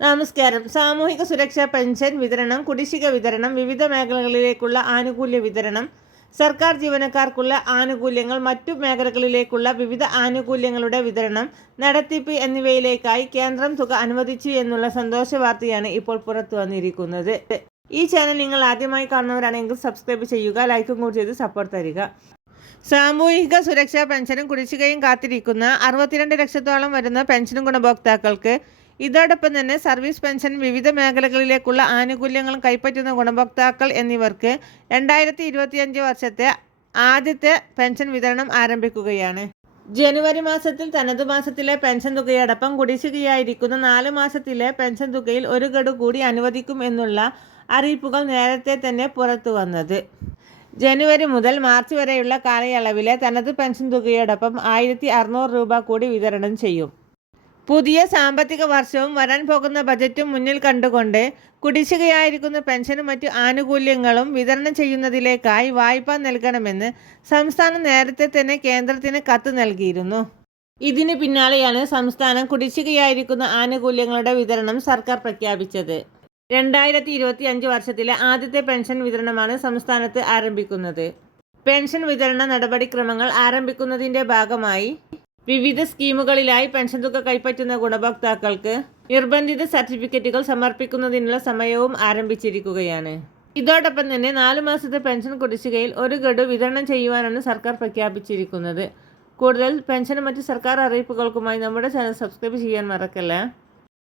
നമസ്കാരം. സാമൂഹിക സുരക്ഷാ പെൻഷൻ വിതരണം കുടിശ്ശിക വിതരണം വിവിധ മേഖലകളിലേക്കുള്ള ആനുകൂല്യ വിതരണം സർക്കാർ ജീവനക്കാർക്കുള്ള ആനുകൂല്യങ്ങൾ മറ്റു മേഖലകളിലേക്കുള്ള വിവിധ ആനുകൂല്യങ്ങളുടെ വിതരണം നടത്തിപ്പ് എന്നിവയിലേക്കായി കേന്ദ്രം തുക അനുവദിച്ചു എന്നുള്ള സന്തോഷ വാർത്തയാണ് ഇപ്പോൾ പുറത്തു വന്നിരിക്കുന്നത്. ഈ ചാനൽ നിങ്ങൾ ആദ്യമായി കാണുന്നവരാണെങ്കിൽ സബ്സ്ക്രൈബ് ചെയ്യുക ലൈക്കും കൂടി ചെയ്ത് സപ്പോർട്ട് തരിക. സാമൂഹിക സുരക്ഷാ പെൻഷനും കുടിശ്ശികയും കാത്തിരിക്കുന്ന അറുപത്തിരണ്ട് ലക്ഷത്തോളം വരുന്ന പെൻഷൻ ഗുണഭോക്താക്കൾക്ക് ഇതോടൊപ്പം തന്നെ സർവീസ് പെൻഷൻ വിവിധ മേഖലകളിലേക്കുള്ള ആനുകൂല്യങ്ങളും കൈപ്പറ്റുന്ന ഗുണഭോക്താക്കൾ എന്നിവർക്ക് രണ്ടായിരത്തി ഇരുപത്തിയഞ്ച് വർഷത്തെ ആദ്യത്തെ പെൻഷൻ വിതരണം ആരംഭിക്കുകയാണ്. ജനുവരി മാസത്തിൽ തനതു മാസത്തിലെ പെൻഷൻ തുകയോടൊപ്പം കുടിശ്ശികയായിരിക്കുന്ന നാല് മാസത്തിലെ പെൻഷൻ തുകയിൽ ഒരു ഗഡു കൂടി അനുവദിക്കും എന്നുള്ള അറിയിപ്പുകൾ നേരത്തെ തന്നെ പുറത്തു വന്നത്. ജനുവരി മുതൽ മാർച്ച് വരെയുള്ള കാലയളവിലെ തനത് പെൻഷൻ തുകയോടൊപ്പം ആയിരത്തി അറുന്നൂറ് രൂപ കൂടി വിതരണം ചെയ്യും. പുതിയ സാമ്പത്തിക വർഷവും വരാൻ പോകുന്ന ബജറ്റും മുന്നിൽ കണ്ടുകൊണ്ട് കുടിശ്ശികയായിരിക്കുന്ന പെൻഷനും മറ്റ് ആനുകൂല്യങ്ങളും വിതരണം ചെയ്യുന്നതിലേക്കായി വായ്പ നൽകണമെന്ന് സംസ്ഥാനം നേരത്തെ തന്നെ കേന്ദ്രത്തിന് കത്ത് നൽകിയിരുന്നു. ഇതിന് പിന്നാലെയാണ് സംസ്ഥാനം കുടിശ്ശികയായിരിക്കുന്ന ആനുകൂല്യങ്ങളുടെ വിതരണം സർക്കാർ പ്രഖ്യാപിച്ചത്. രണ്ടായിരത്തി ഇരുപത്തി അഞ്ച് വർഷത്തിലെ ആദ്യത്തെ പെൻഷൻ വിതരണമാണ് സംസ്ഥാനത്ത് ആരംഭിക്കുന്നത്. പെൻഷൻ വിതരണ നടപടിക്രമങ്ങൾ ആരംഭിക്കുന്നതിന്റെ ഭാഗമായി വിവിധ സ്കീമുകളിലായി പെൻഷൻ തുക കൈപ്പറ്റുന്ന ഗുണഭോക്താക്കൾക്ക് നിർബന്ധിത സർട്ടിഫിക്കറ്റുകൾ സമർപ്പിക്കുന്നതിനുള്ള സമയവും ആരംഭിച്ചിരിക്കുകയാണ്. ഇതോടൊപ്പം തന്നെ നാല് മാസത്തെ പെൻഷൻ കുടിശ്ശികയിൽ ഒരു ഗഡു വിതരണം ചെയ്യുവാനാണ് സർക്കാർ പ്രഖ്യാപിച്ചിരിക്കുന്നത്. കൂടുതൽ പെൻഷനും മറ്റ് സർക്കാർ അറിയിപ്പുകൾക്കുമായി നമ്മുടെ ചാനൽ സബ്സ്ക്രൈബ് ചെയ്യാൻ മറക്കല്ലേ.